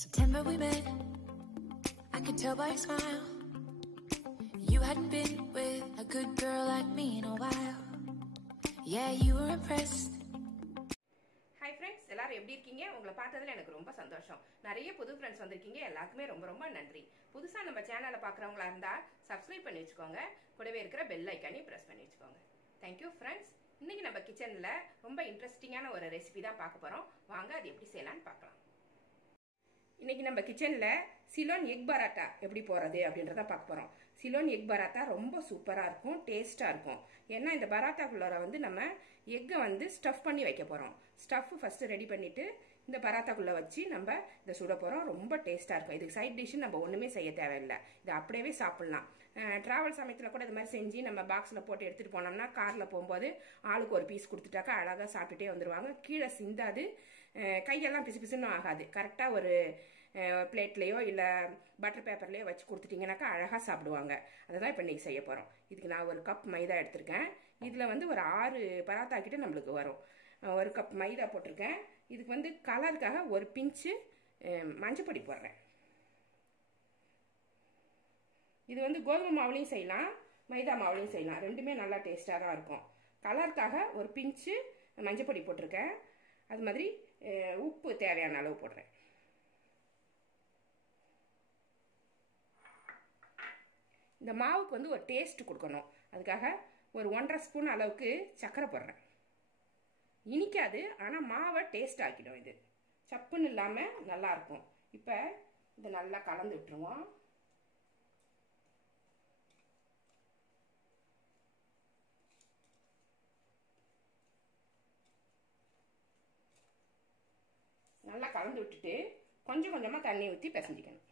September we met. I could tell by your smile. You hadn't been with a good girl like me in a while. Yeah, you were impressed. Hi friends எல்லாரும் எப்படி இருக்கீங்க? உங்களை பார்த்ததுல எனக்கு ரொம்ப சந்தோஷம். நிறைய புது ஃப்ரெண்ட்ஸ் வந்திருக்கீங்க. எல்லாருக்குமே ரொம்ப ரொம்ப நன்றி. புதுசாக நம்ம சேனலை பார்க்குறவங்களா இருந்தால் சப்ஸ்கிரைப் பண்ணி வச்சுக்கோங்க. கூடவே இருக்கிற பெல் ஐக்கானையும் ப்ரெஸ் பண்ணி வச்சுக்கோங்க. தேங்க்யூ ஃப்ரெண்ட்ஸ் இன்னைக்கு நம்ம கிச்சனில் ரொம்ப இன்ட்ரெஸ்டிங்கான ஒரு ரெசிபி தான் பார்க்க போகிறோம் வாங்க அது எப்படி செய்யலாம்னு பார்க்கலாம். இன்னைக்கு நம்ம கிச்சனில் சிலோன் எக் பராட்டா எப்படி போகிறது அப்படின்றத பார்க்க போகிறோம் சிலோன் எக் பராட்டா ரொம்ப சூப்பராக இருக்கும் டேஸ்ட்டாக இருக்கும். ஏன்னா இந்த பராட்டாக்குள்ளார வந்து நம்ம எக்கை வந்து ஸ்டஃப் பண்ணி வைக்க போகிறோம் ஸ்டஃப் ஃபஸ்ட்டு ரெடி பண்ணிவிட்டு இந்த பராத்தாக்குள்ளே வச்சு நம்ம இதை சுட போகிறோம் ரொம்ப டேஸ்ட்டாக இருக்கும். இதுக்கு சைட் டிஷ்ஷு நம்ம ஒன்றுமே செய்ய தேவையில்லை. இதை அப்படியே சாப்பிட்லாம். ட்ராவல் சமயத்தில் கூட இது மாதிரி செஞ்சு நம்ம பாக்ஸில் போட்டு எடுத்துகிட்டு போனோம்னா காரில் போகும்போது ஆளுக்கு ஒரு பீஸ் கொடுத்துட்டாக்கா அழகாக சாப்பிட்டுட்டே வந்துடுவாங்க கீழே சிந்தாது. கையெல்லாம் பிசு பிசுன்னு ஆகாது. கரெக்டாக ஒரு பிளேட்லேயோ இல்லை பட்டர் பேப்பர்லேயோ வச்சு கொடுத்துட்டிங்கனாக்கா அழகாக சாப்பிடுவாங்க. அதை தான் இப்போ இன்றைக்கி செய்ய போகிறோம் இதுக்கு நான் ஒரு கப் மைதா எடுத்திருக்கேன். இதில் வந்து ஒரு ஆறு பராத்தா கிட்ட நம்மளுக்கு வரும். ஒரு கப் மைதா போட்டிருக்கேன். இதுக்கு வந்து கலருக்காக ஒரு பிஞ்சு மஞ்சப்பொடி போடுறேன். இது வந்து கோதுமை மாவுலையும் செய்யலாம் மைதா மாவுலையும் செய்யலாம். ரெண்டுமே நல்லா டேஸ்ட்டாக தான் இருக்கும். கலருக்காக ஒரு பிஞ்சு மஞ்சப்பொடி போட்டிருக்கேன். அது மாதிரி உப்பு தேவையான அளவு போடுறேன். இந்த மாவுக்கு வந்து ஒரு டேஸ்ட் கொடுக்கணும். அதுக்காக ஒரு ஒன்றரை ஸ்பூன் அளவுக்கு சர்க்கரை போடுறேன். இனிக்காது ஆனால் மாவை டேஸ்ட் ஆக்கிடும் இது. சப்புன்னு இல்லாமல் நல்லாயிருக்கும் இப்போ இதை நல்லா கலந்து விட்டுருவோம். நல்லா கலந்து விட்டுட்டு கொஞ்சம் கொஞ்சமாக தண்ணி ஊற்றி பிசைஞ்சிக்கணும்.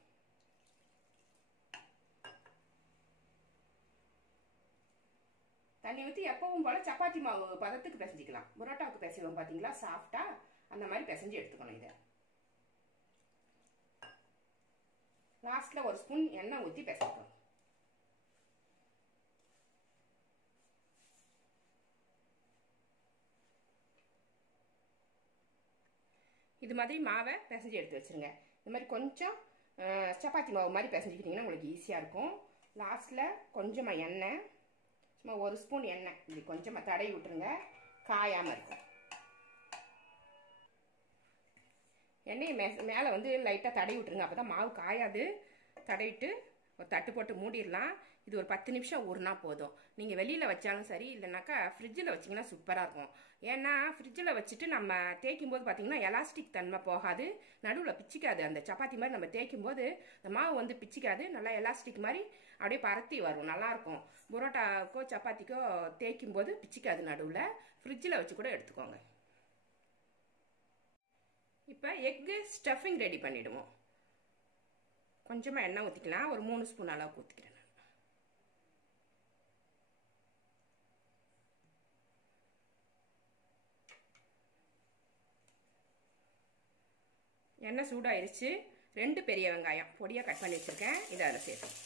தண்ணி ஊற்றி எப்பவும் போல் சப்பாத்தி மாவு பதத்துக்கு பிசைஞ்சிக்கலாம். புரோட்டாவுக்கு பிசைவோம் பார்த்தீங்களா சாஃப்டாக அந்த மாதிரி பிசைஞ்சு எடுத்துக்கணும் இதை. லாஸ்ட்டில் ஒரு ஸ்பூன் எண்ணெய் ஊற்றி பிசைக்கணும் இது மாதிரி மாவை பிசைஞ்சு எடுத்து வச்சுருங்க. இந்த மாதிரி கொஞ்சம் சப்பாத்தி மாவு மாதிரி பிசைஞ்சிக்கிட்டிங்கன்னா உங்களுக்கு ஈஸியாக இருக்கும். லாஸ்ட்டில் கொஞ்சமாக எண்ணெய் சும்மா ஒரு ஸ்பூன் எண்ணெய். இப்படி கொஞ்சமாக தடவி விட்டுருங்க. காயாமல் இருக்கும். எண்ணெயை மே மேலே வந்து லைட்டாக தடவி விட்டுருங்க. அப்போ தான் மாவு காயாது. தடவிட்டு ஒரு தட்டு போட்டு மூடிடலாம். இது ஒரு பத்து நிமிஷம் ஊறினா போதும். நீங்கள் வெளியில் வச்சாலும் சரி இல்லைனாக்கா ஃப்ரிட்ஜில் வச்சிங்கன்னா சூப்பராக இருக்கும். ஏன்னா ஃப்ரிட்ஜில் வச்சுட்டு நம்ம தேய்க்கும் போது பார்த்தீங்கன்னா எலாஸ்டிக் தன்மை போகாது. நடுவில் பிச்சிக்காது. அந்த சப்பாத்தி மாதிரி நம்ம தேய்க்கும் போது அந்த மாவு வந்து பிச்சிக்காது. நல்லா எலாஸ்டிக் மாதிரி அப்படியே பரத்தி வரும். நல்லாயிருக்கும் புரோட்டாக்கோ சப்பாத்திக்கோ தேய்க்கும் போது பிச்சிக்காது நடுவில். ஃப்ரிட்ஜில் வச்சு கூட எடுத்துக்கோங்க. இப்போ எக்கு ஸ்டஃபிங் ரெடி பண்ணிவிடுவோம் கொஞ்சமாக எண்ணெய் ஊற்றிக்கலாம் ஒரு மூணு ஸ்பூன் அளவுக்கு ஊற்றிக்கிறேன் நான். எண்ணெய் சூடாயிருச்சு. ரெண்டு பெரிய வெங்காயம் பொடியாக கட் பண்ணி வச்சுருக்கேன். இதை அதில் சேர்த்து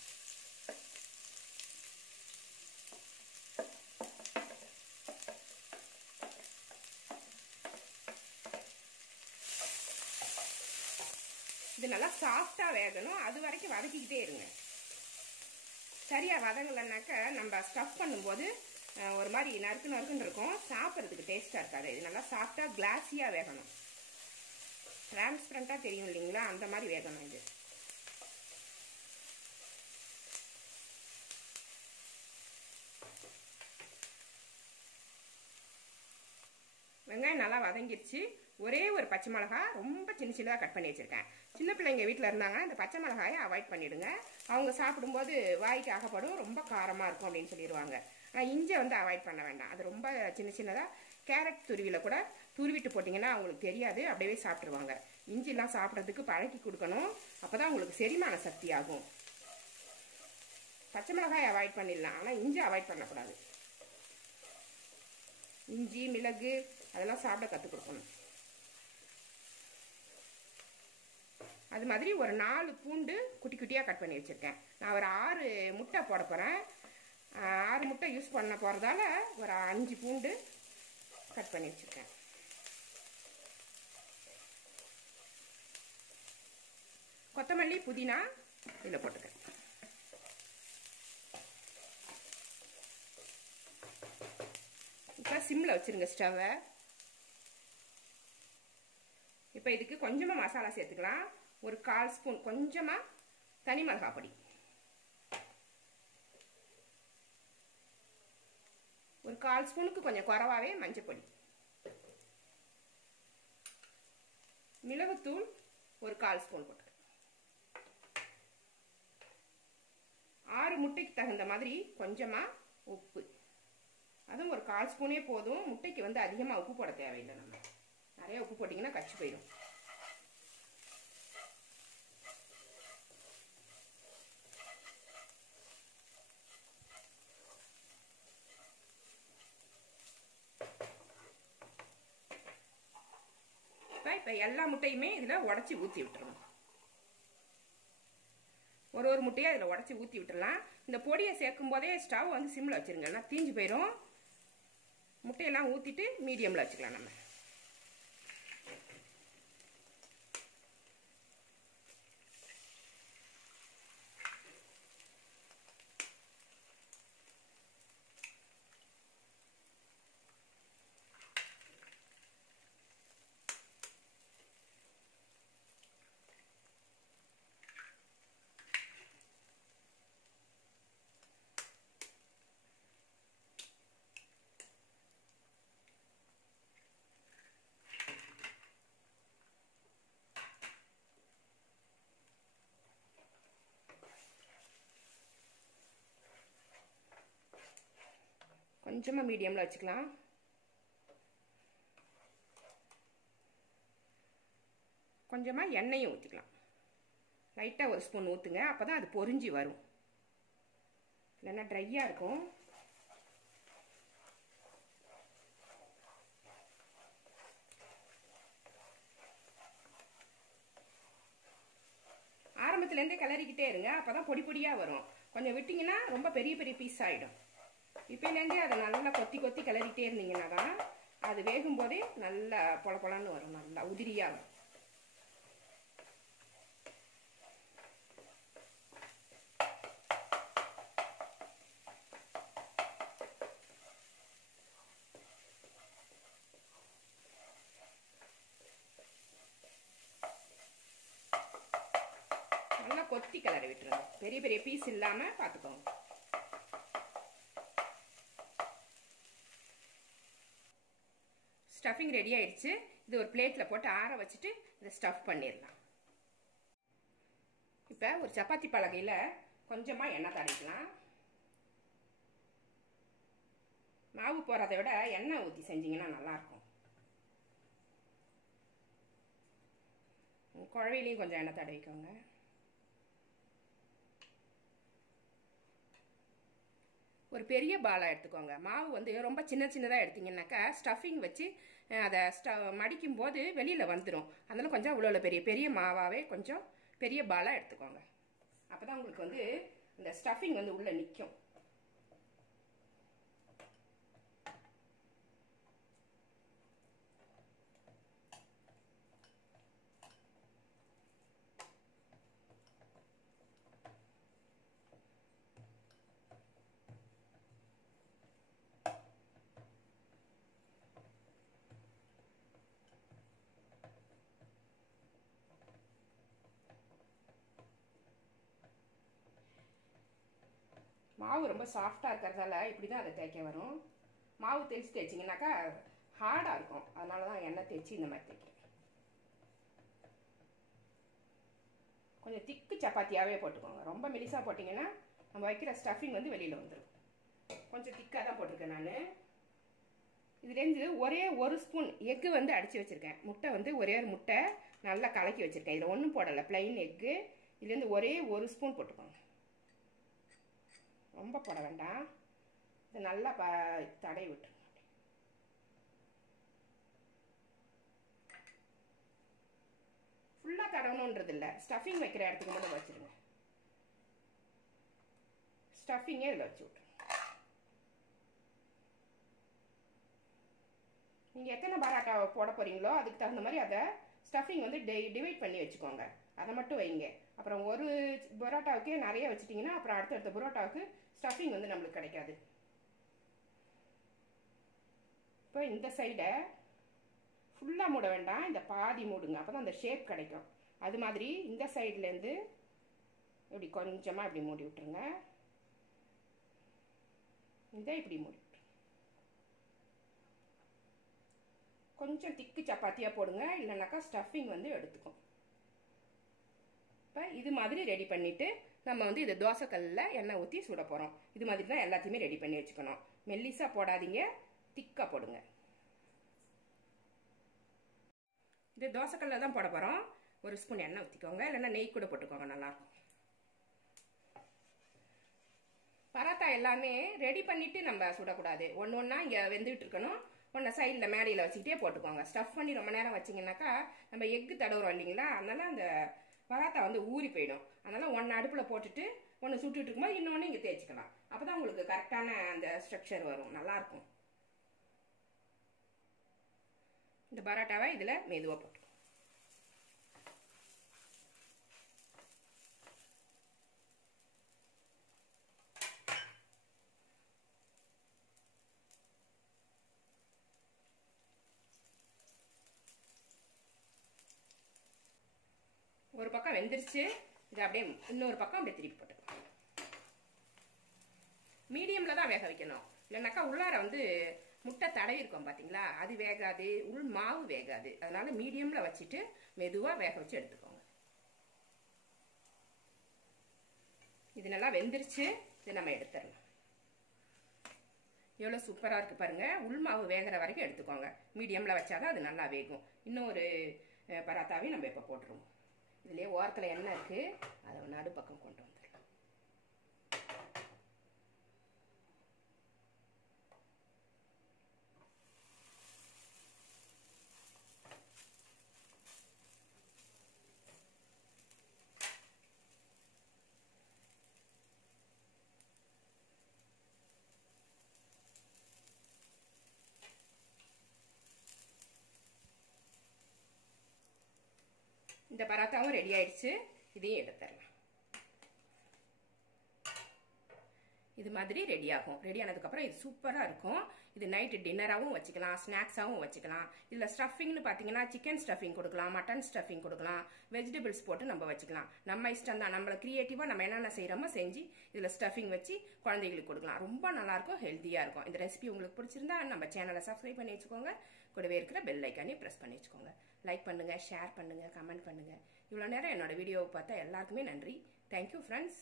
இது நல்லா சாஃப்டாக வேகணும். அது வரைக்கும் வதக்கிக்கிட்டே இருங்க. சரியாக வதங்கலைனாக்க நம்ம ஸ்டஃப் பண்ணும்போது ஒரு மாதிரி நறுக்கு நறுக்குன்னு இருக்கும். சாப்பிட்றதுக்கு டேஸ்ட்டாக இருக்காது. இது நல்லா சாஃப்டாக கிளாஸியாக வேகணும். டிரான்ஸ்பரண்ட்டாக தெரியும் இல்லைங்களா? அந்த மாதிரி வேகணும் இது. வெங்காயம் நல்லா வதங்கிருச்சு. ஒரே ஒரு பச்சை மிளகா ரொம்ப சின்ன சின்னதாக கட் பண்ணி வச்சுருக்கேன். சின்ன பிள்ளைங்க வீட்டில் இருந்தாங்கன்னா இந்த பச்சை மிளகாயை அவாய்ட் பண்ணிவிடுங்க அவங்க சாப்பிடும்போது வாய்க்கு ஆகப்படும் ரொம்ப காரமாக இருக்கும் அப்படின்னு சொல்லிடுவாங்க. ஆனால் இஞ்சி வந்து அவாய்ட் பண்ண வேண்டாம். அது ரொம்ப சின்ன சின்னதாக கேரட் துருவியில் கூட துருவிட்டு போட்டிங்கன்னா அவங்களுக்கு தெரியாது அப்படியே சாப்பிட்ருவாங்க இஞ்சிலாம் சாப்பிட்றதுக்கு பழக்கி கொடுக்கணும். அப்போ தான் அவங்களுக்கு செரிமான சக்தி ஆகும். பச்சை மிளகாய் அவாய்ட் பண்ணிடலாம். ஆனால் இஞ்சி அவாய்ட் பண்ணக்கூடாது. இஞ்சி மிளகு அதெல்லாம் சாப்பிட கற்றுக் கொடுக்கணும். அது மாதிரி ஒரு நாலு பூண்டு குட்டி குட்டியாக கட் பண்ணி வச்சுருக்கேன். நான் ஒரு ஆறு முட்டை போட போகிறேன் ஆறு முட்டை யூஸ் பண்ண போகிறதால ஒரு அஞ்சு பூண்டு கட் பண்ணி வச்சுருக்கேன். கொத்தமல்லி புதினா இதில் போட்டுக்கிறேன் இப்போ சிம்மில் வச்சுருங்க ஸ்டவ்வை இப்போ இதுக்கு கொஞ்சமாக மசாலா சேர்த்துக்கலாம். ஒரு கால் ஸ்பூன் கொஞ்சமாக தனி மிளகா பொடி ஒரு கால் ஸ்பூனுக்கு கொஞ்சம் குறவாகவே மஞ்சள் பொடி மிளகுத்தூள் ஒரு கால் ஸ்பூன் போட்டு. ஆறு முட்டைக்கு தகுந்த மாதிரி கொஞ்சமாக உப்பு. அதுவும் ஒரு கால் ஸ்பூனே போதும். முட்டைக்கு வந்து அதிகமாக உப்பு போட தேவையில்லை நம்ம. நிறைய உப்பு போட்டிங்கன்னா கச்சி போயிடும் இப்போ இப்போ எல்லா முட்டையுமே இதில் உடச்சி ஊற்றி விட்டுருணும் ஒரு ஒரு முட்டையை அதில் உடச்சி ஊற்றி விட்டுடலாம் இந்த பொடியை சேர்க்கும் போதே ஸ்டவ் வந்து சிம்மில் வச்சுருங்க. ஏன்னா தீஞ்சு போயிடும் முட்டையெல்லாம் ஊற்றிட்டு மீடியமில் வச்சுக்கலாம் நம்ம. கொஞ்சமாக மீடியமில் வச்சுக்கலாம். கொஞ்சமாக எண்ணெயும் ஊற்றிக்கலாம் லைட்டாக ஒரு ஸ்பூன் ஊற்றுங்க அப்போ தான் அது பொறிஞ்சி வரும். இல்லைன்னா ட்ரையாக இருக்கும். ஆரம்பத்துலேருந்தே கிளறிக்கிட்டே இருங்க. அப்போ தான் பொடி பொடியாக வரும். கொஞ்சம் விட்டிங்கன்னா ரொம்ப பெரிய பெரிய பீஸ் ஆகிடும் இப்போலேருந்தே அதை நல்லா கொத்தி கொத்தி கிளறிட்டே இருந்தீங்கன்னா தான் அது வேகும் போதே நல்லா பொல பொலன்னு வரும் நல்லா உதிரியாக வரும். நல்லா கொத்தி கிளறி விட்டுருங்க. பெரிய பெரிய பீஸ் இல்லாமல் பார்த்துக்கோங்க ஸ்டஃபிங் ரெடி ஆயிடுச்சு. இது ஒரு பிளேட்டில் போட்டு ஆற வச்சுட்டு இதை ஸ்டஃப் பண்ணிடலாம். இப்போ ஒரு சப்பாத்தி பலகையில் கொஞ்சமாக எண்ணெய் தடவிக்கலாம் மாவு போகிறத விட எண்ணெய் ஊற்றி செஞ்சிங்கன்னா நல்லாயிருக்கும். குழவையிலையும் கொஞ்சம் எண்ணெய் தடவிக்கோங்க. ஒரு பெரிய பாலாக எடுத்துக்கோங்க. மாவு வந்து ரொம்ப சின்ன சின்னதாக எடுத்தீங்கன்னாக்கா ஸ்டஃபிங் வச்சு அதை ஸ்ட மடிக்கும் போது வெளியில் வந்துடும் அதனால் கொஞ்சம் அவ்வளோ பெரிய பெரிய மாவாகவே கொஞ்சம் பெரிய பாலாக எடுத்துக்கோங்க. அப்போ தான் உங்களுக்கு வந்து இந்த ஸ்டஃபிங் வந்து உள்ளே நிற்கும் மாவு ரொம்ப சாஃப்டாக இருக்கிறதால இப்படி தான் அதை தேய்க்க வரும். மாவு தேய்ச்சி தேய்ச்சிங்கனாக்கா ஹார்டாக இருக்கும். அதனால தான் எண்ணெய் தேய்ச்சி இந்த மாதிரி தேய்க்கிறேன். கொஞ்சம் திக்கு சப்பாத்தியாகவே போட்டுக்கோங்க. ரொம்ப மெலிசாக போட்டிங்கன்னா நம்ம வைக்கிற ஸ்டஃபிங் வந்து வெளியில் வந்துடும் கொஞ்சம் திக்காக தான் போட்டிருக்கேன் நான். இதுலேருந்து ஒரே ஒரு ஸ்பூன் எக்கு வந்து அடித்து வச்சுருக்கேன். முட்டை வந்து ஒரே ஒரு முட்டை நல்லா கலக்கி வச்சுருக்கேன். இதில் ஒன்றும் போடலை. ப்ளைன் எக்கு இதுலேருந்து ஒரே ஒரு ஸ்பூன் போட்டுக்கோங்க. ரொம்ப போட வேண்டாம். இது நல்லா ப தடை விட்டுருங்க ஃபுல்லாக தடவணுன்றது இல்லை. ஸ்டஃபிங் வைக்கிற இடத்துக்கு மட்டும் வச்சுருங்க. ஸ்டஃபிங்கே இதில் வச்சு விட்ருங்க நீங்கள் எத்தனை பராட்டா போட போகிறீங்களோ அதுக்கு தகுந்த மாதிரி அதை ஸ்டஃபிங் வந்து டிவைட் பண்ணி வச்சுக்கோங்க. அதை மட்டும் வைங்க. அப்புறம் ஒரு பரோட்டாவுக்கே நிறைய வச்சிட்டிங்கன்னா அப்புறம் அடுத்தடுத்த பரோட்டாவுக்கு ஸ்டஃபிங் வந்து நம்மளுக்கு கிடைக்காது. இப்போ இந்த சைடை ஃபுல்லாக மூட வேண்டாம். இந்த பாதி மூடுங்க. அப்போ தான் அந்த ஷேப் கிடைக்கும். அது மாதிரி இந்த சைட்லேருந்து இப்படி கொஞ்சமாக இப்படி மூடி விட்டுருங்க. இதை இப்படி மூடி கொஞ்சம் திக்கு சப்பாத்தியாக போடுங்க. இல்லைனாக்கா ஸ்டஃபிங் வந்து எடுத்துக்கும். இப்போ இது மாதிரி ரெடி பண்ணிவிட்டு நம்ம வந்து இது தோசைக்கல்லில் எண்ணெய் ஊற்றி சுட போகிறோம் இது மாதிரி தான் எல்லாத்தையுமே ரெடி பண்ணி வச்சுக்கணும். மெல்லிஸாக போடாதீங்க. திக்காக போடுங்க. இது தோசைக்கல்லில் தான் போட போகிறோம் ஒரு ஸ்பூன் எண்ணெய் ஊற்றிக்கோங்க இல்லைன்னா நெய் கூட போட்டுக்கோங்க நல்லாயிருக்கும். பராத்தா எல்லாமே ரெடி பண்ணிவிட்டு நம்ம சுடக்கூடாது. ஒன்று ஒன்றா இங்கே வெந்துகிட்டு இருக்கணும். ஒன்றை சைடில் மேடையில் வச்சுக்கிட்டே போட்டுக்கோங்க. ஸ்டஃப் பண்ணி ரொம்ப நேரம் வச்சிங்கனாக்கா நம்ம எக்கு தடவுறோம் இல்லைங்களா? அதனால அந்த பராத்தா வந்து ஊறி போயிடும். அதனால் ஒன்று அடுப்பில் போட்டுட்டு ஒன்று சுட்டுட்டு இருக்கும்போது இன்னொன்று இங்கே தேய்ச்சிக்கலாம். அப்போ தான் உங்களுக்கு கரெக்டான அந்த ஸ்ட்ரக்சர் வரும். நல்லாயிருக்கும் இந்த பரோட்டாவை இதில் மெதுவாக போட்டு ஒரு பக்கம் வெந்துருச்சு. இது அப்படியே இன்னொரு பக்கம் அப்படியே திருப்பி போட்டுக்கலாம் மீடியமில் தான் வேக வைக்கணும். இல்லைனாக்கா உள்ளார வந்து முட்டை தடவி இருக்கும் பார்த்தீங்களா அது வேகாது உள் மாவு வேகாது. அதனால மீடியமில் வச்சுட்டு மெதுவாக வேக வச்சு எடுத்துக்கோங்க. இது நல்லா வெந்துருச்சு. இது நம்ம எடுத்துடலாம். எவ்வளோ சூப்பராக இருக்குது பாருங்கள் உள் மாவு வேகிற வரைக்கும் எடுத்துக்கோங்க. மீடியமில் வச்சாதான் அது நல்லா வேகும். ஒரு பராத்தாவையும் நம்ம இப்போ போட்டுருவோம். இதுலேயே ஓரத்தில் எண்ணெய் இருக்குது அதை நடுப்பக்கம் பக்கம் கொண்டு வந்து இந்த பராத்தாவும் ரெடி ஆயிடுச்சு. இதையும் எடுத்துடலாம். இது மாதிரி ரெடி ஆகும். ரெடி ஆனதுக்கப்புறம் இது சூப்பராக இருக்கும். இது நைட்டு டின்னராகவும் வச்சுக்கலாம் ஸ்நாக்ஸாகவும் வச்சுக்கலாம். இதில் ஸ்டஃபிங்னு பார்த்தீங்கன்னா சிக்கன் ஸ்டஃபிங் கொடுக்கலாம் மட்டன் ஸ்டஃபிங் கொடுக்கலாம் வெஜிடபிள்ஸ் போட்டு நம்ம வச்சுக்கலாம். நம்ம இஷ்டம் தான். நம்மளை க்ரியேட்டிவாக நம்ம என்னென்ன செய்கிறோமோ செஞ்சு இதில் ஸ்டஃபிங் வச்சு குழந்தைகளுக்கு கொடுக்கலாம். ரொம்ப நல்லாயிருக்கும் ஹெல்த்தியாக இருக்கும். இந்த ரெசிபி உங்களுக்கு பிடிச்சிருந்தா நம்ம சேனலை சப்ஸ்கிரைப் பண்ணி வச்சுக்கோங்க. கூடவே இருக்கிற பெல் ஐக்கானையும் ப்ரெஸ் பண்ணி வச்சுக்கோங்க. லைக் பண்ணுங்கள் ஷேர் பண்ணுங்கள் கமெண்ட் பண்ணுங்கள் இவ்வளோ நேரம் என்னோட வீடியோவை பார்த்தா எல்லாருக்குமே நன்றி. Thank you friends